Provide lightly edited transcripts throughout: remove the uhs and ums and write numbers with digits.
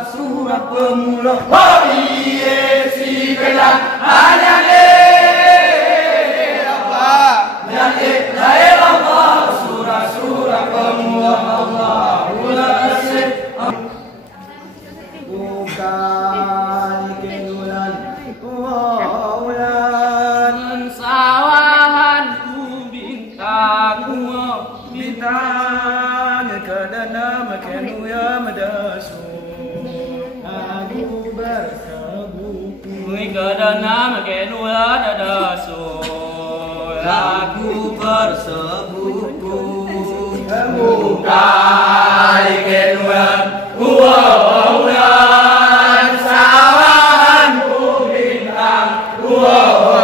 Surat pemula si kelang hanya Allah surat pemula bukan kenulan bulan sawahan bintang kedana makenu ya madasu kadana makenu ada daso lagu bersebuku bukai kenuan bulan sawan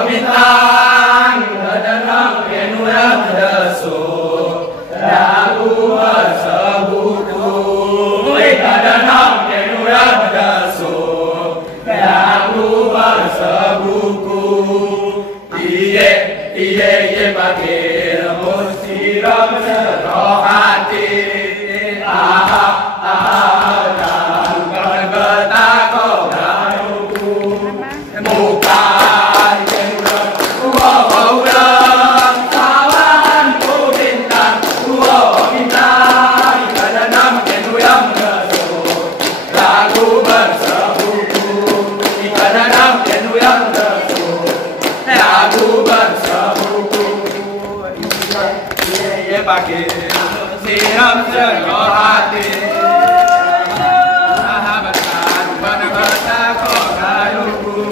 bintang kadana makenu ada daso lagu bersebuku kadana makenu ada daso sebuku iye pakai musiram serohati dan berbetako garuku bukan kenulan bulan sawan bintang kadana makenu yang bersebuku lagu bersebuku kadana makenu yang lagu bersebuku iye pakai siram serohati sahabatan berbetako garuku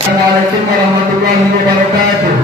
Assalamualaikum warahmatullahi wabarakatuh.